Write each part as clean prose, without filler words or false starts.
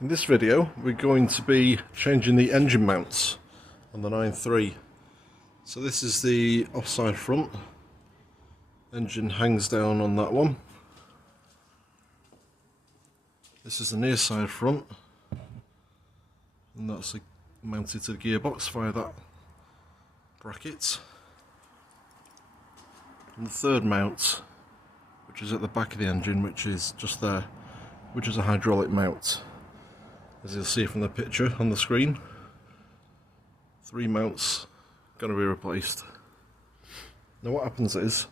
In this video we're going to be changing the engine mounts on the 9.3. So this is the offside front, engine hangs down on that one. This is the nearside front, and that's mounted to the gearbox via that bracket. And the third mount, which is at the back of the engine, which is just there, which is a hydraulic mount. As you'll see from the picture on the screen, 3 mounts going to be replaced. Now what happens is,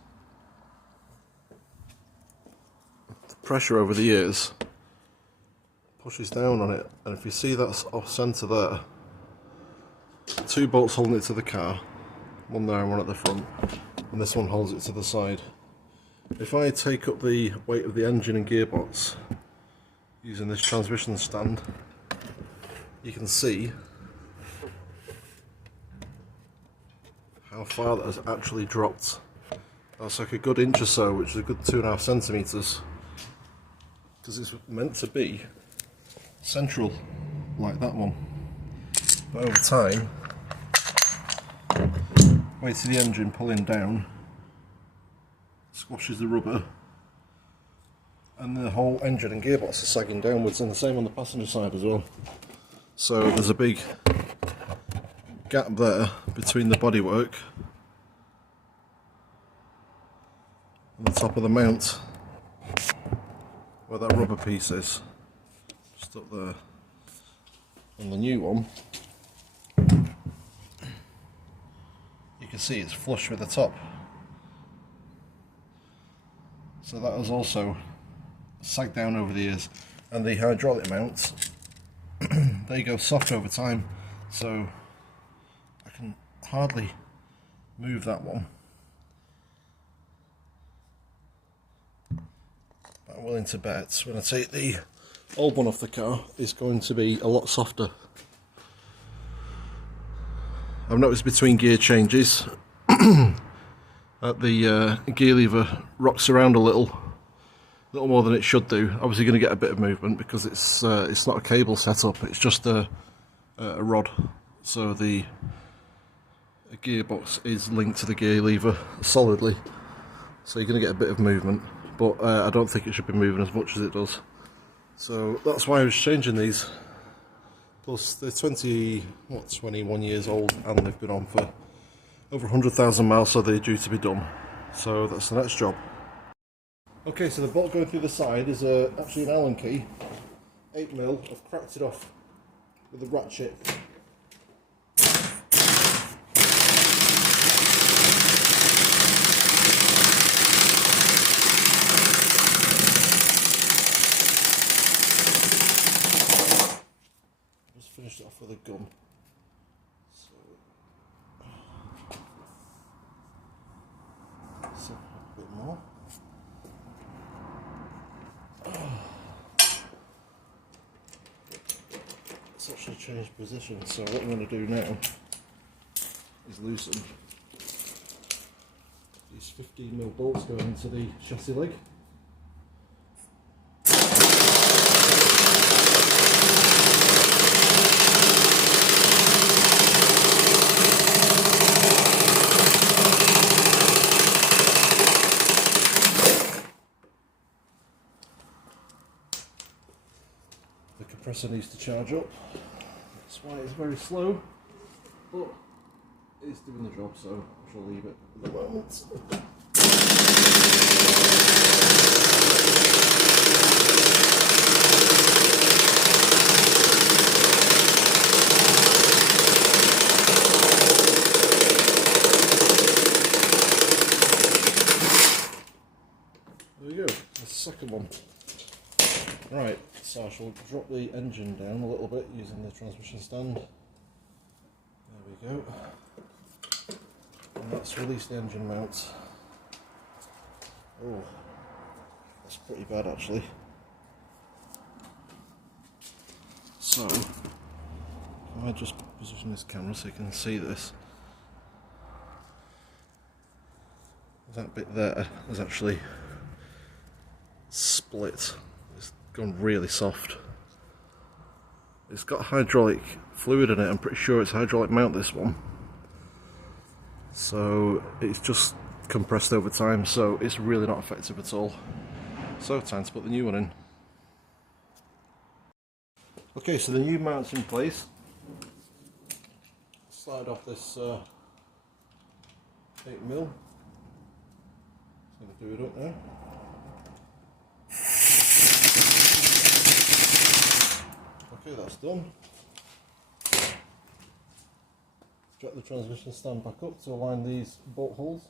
the pressure over the years pushes down on it, and if you see that's off centre there, 2 bolts holding it to the car, one there and one at the front, and this one holds it to the side. If I take up the weight of the engine and gearbox using this transmission stand, you can see how far that has actually dropped. That's like a good inch or so, which is a good 2.5 centimetres, because it's meant to be central like that one, but over time, weight of the engine pulling down squashes the rubber, and the whole engine and gearbox are sagging downwards, and the same on the passenger side as well. So there's a big gap there between the bodywork and the top of the mount, where that rubber piece is, just up there. On the new one, you can see it's flush with the top. So that has also sagged down over the years. And the hydraulic mounts, they go soft over time, so I can hardly move that one. But I'm willing to bet when I take the old one off the car, it's going to be a lot softer. I've noticed between gear changes that the gear lever rocks around a little more than it should do. Obviously going to get a bit of movement because it's not a cable setup, it's just a rod. So the gearbox is linked to the gear lever solidly, so you're going to get a bit of movement, but I don't think it should be moving as much as it does. So that's why I was changing these. Plus they're 21 years old, and they've been on for over 100,000 miles, so they're due to be done. So that's the next job. Okay, so the bolt going through the side is actually an Allen key, 8mm. I've cracked it off with a ratchet. Just finished it off with a gun. So a bit more. It's actually changed position, so what I'm going to do now is loosen these 15mm bolts going into the chassis leg. The compressor needs to charge up, that's why it's very slow, but it's doing the job, so I shall leave it at the moment. There we go, the second one. Right, so I shall drop the engine down a little bit using the transmission stand. There we go. And let's release the engine mount. Oh, that's pretty bad actually. So, if I just position this camera so you can see this. That bit there is actually split. It's gone really soft. It's got hydraulic fluid in it. I'm pretty sure it's hydraulic mount, this one. So it's just compressed over time, so it's really not effective at all. So time to put the new one in. Okay, so the new mount's in place. Slide off this 8mm. Just going to do it up now. Okay, that's done. Drop the transmission stand back up to align these bolt holes.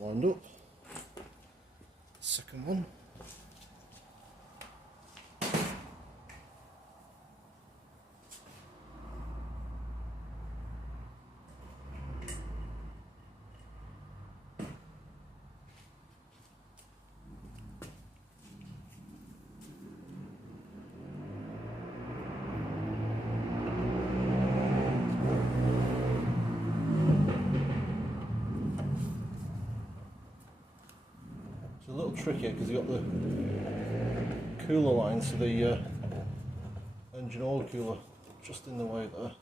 Lined up. Second one. A little trickier because you've got the cooler line, so the engine oil cooler just in the way there.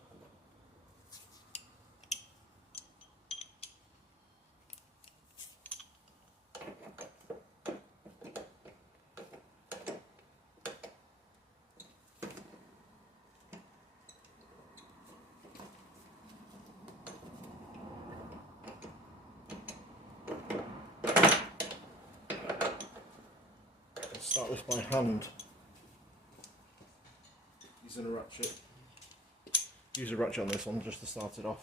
Start this by hand, using a ratchet. Use a ratchet on this one just to start it off.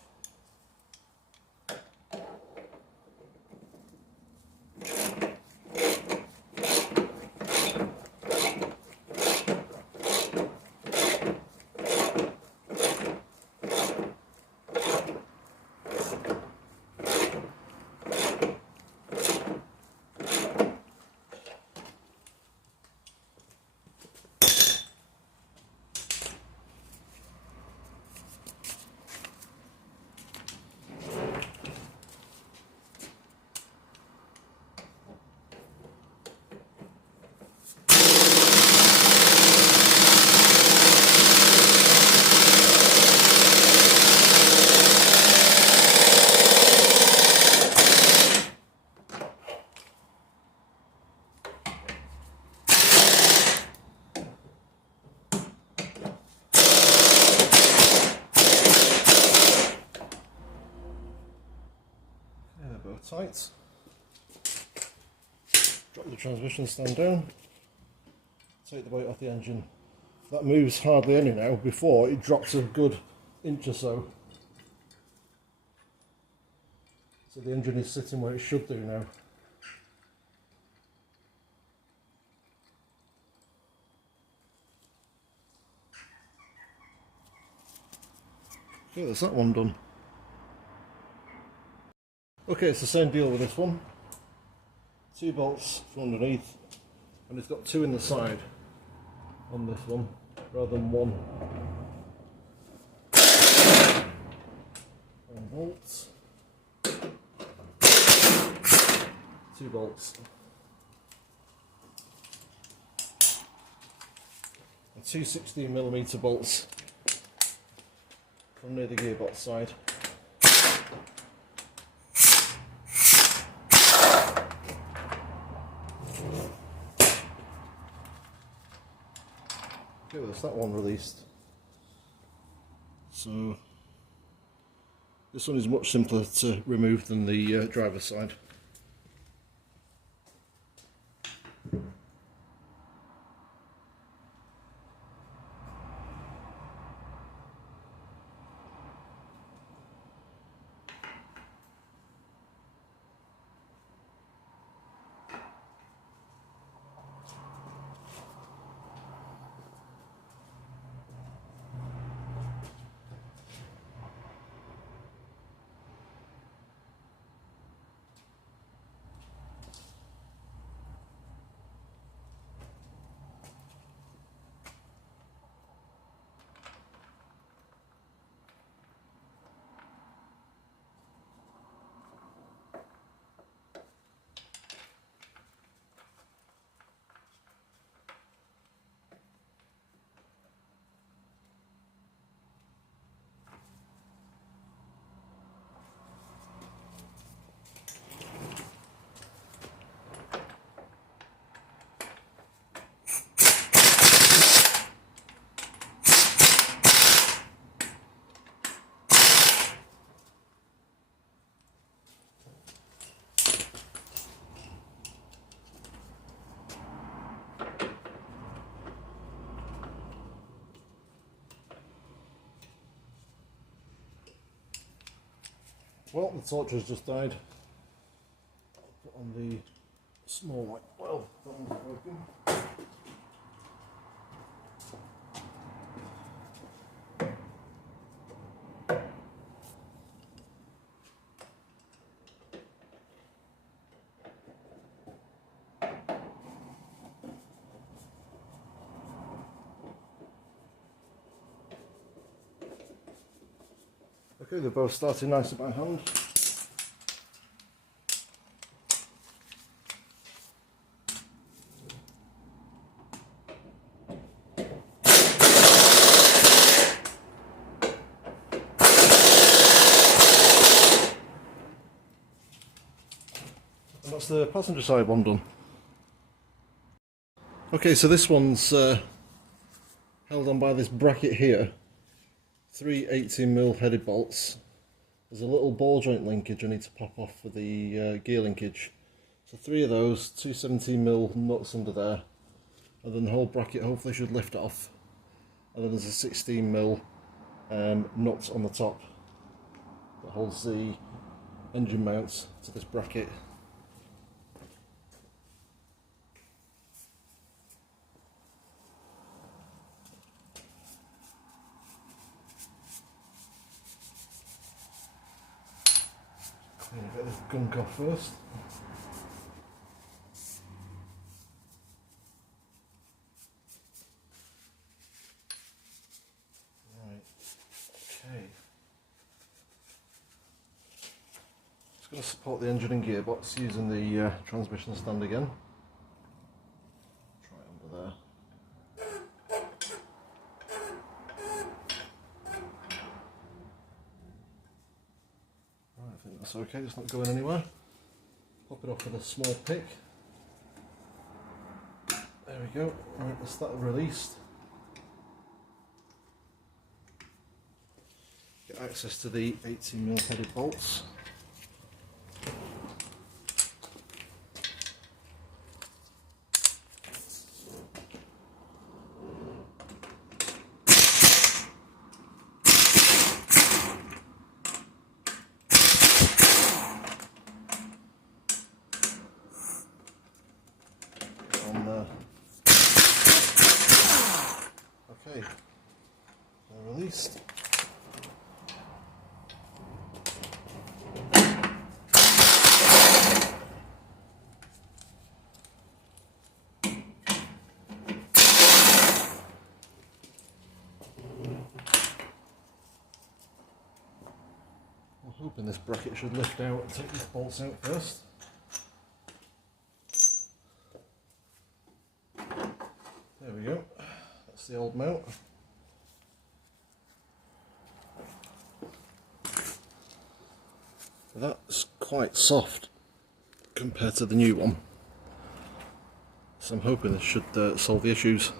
Tight. Drop the transmission stand down, take the weight off the engine. That moves hardly any now. Before it drops a good inch or so. So the engine is sitting where it should do now. Okay, that's that one done. Okay, it's the same deal with this one. 2 bolts from underneath, and it's got 2 in the side on this one, rather than 1. 1 bolt. 2 bolts. And 2 16mm bolts from near the gearbox side. Okay, that's that one released. So this one is much simpler to remove than the driver's side. Well, the torch has just died. I'll put on the small light. Well, that one's broken. Okay, they're both starting nicely by hand. And that's the passenger side one done. Okay, so this one's held on by this bracket here. 3 18mm headed bolts. There's a little ball joint linkage I need to pop off for the gear linkage. So 3 of those, 2 17mm nuts under there, and then the whole bracket hopefully should lift off. And then there's a 16mm nut on the top that holds the engine mounts to this bracket. Get this gunk off first. Right, okay. Just going to support the engine and gearbox using the transmission stand again. Try it under there. I think that's okay, it's not going anywhere. Pop it off with a small pick. There we go. Right, that's that released. Get access to the 18mm headed bolts. Okay, they're released. I'm hoping this bracket should lift out and take these bolts out first. There we go. That's the old mount. That's quite soft compared to the new one, so I'm hoping this should solve the issues.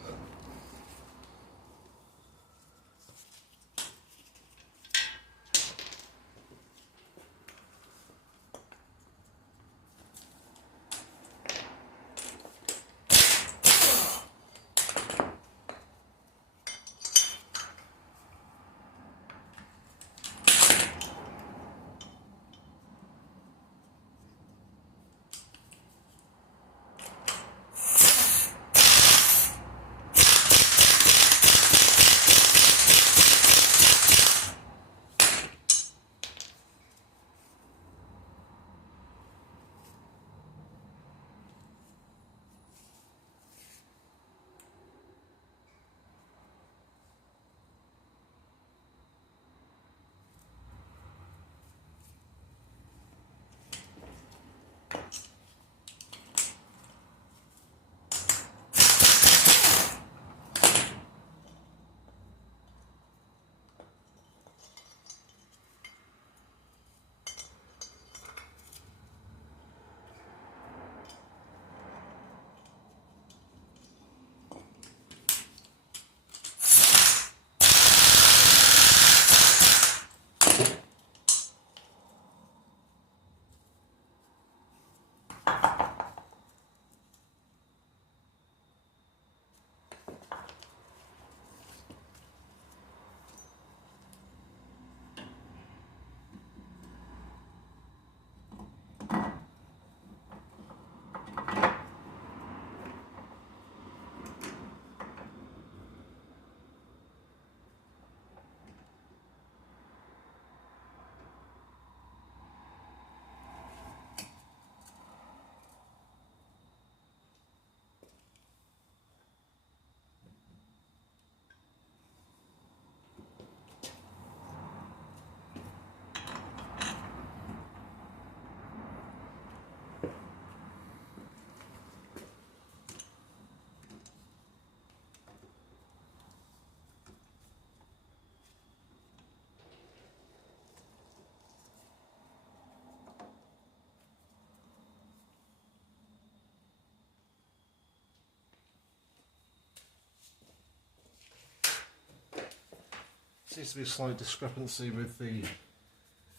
Seems to be a slight discrepancy with the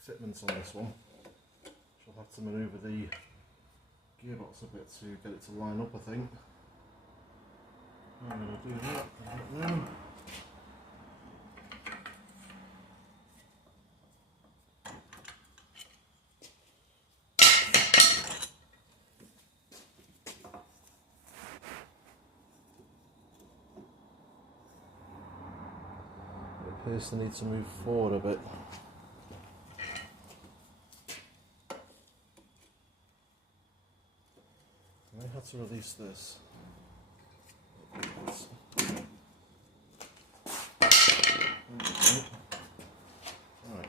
fitment on this one. I'll have to manoeuvre the gearbox a bit to get it to line up, I think. I'm going to do that now. It appears to need to move forward a bit. I may have to release this. Right.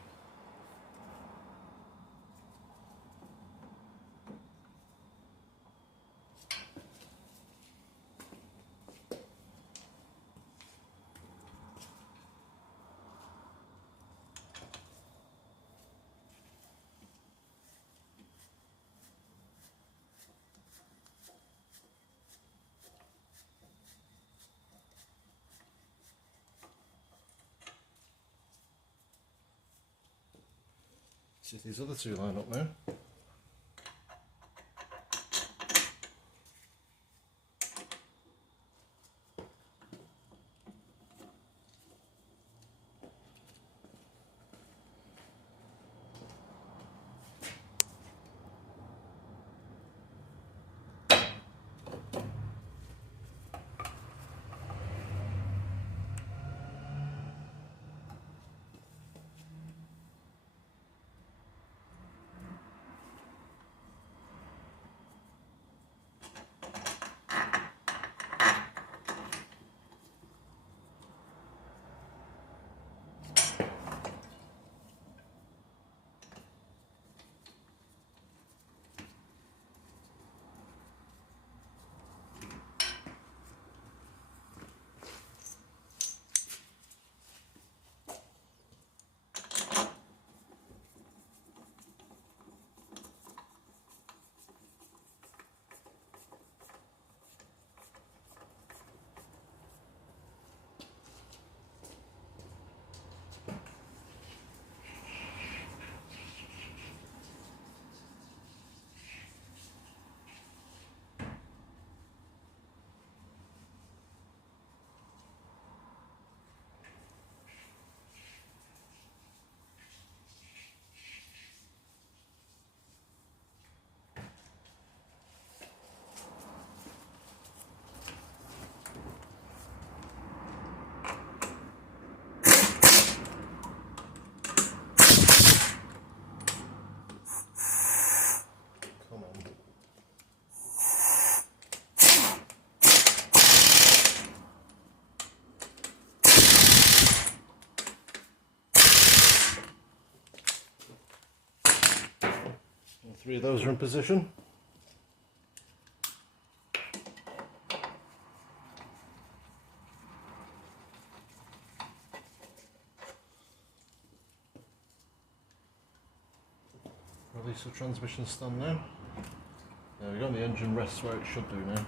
See if these other two line up now. Three of those are in position. Release the transmission stand now. There we go, the engine rests where it should do now.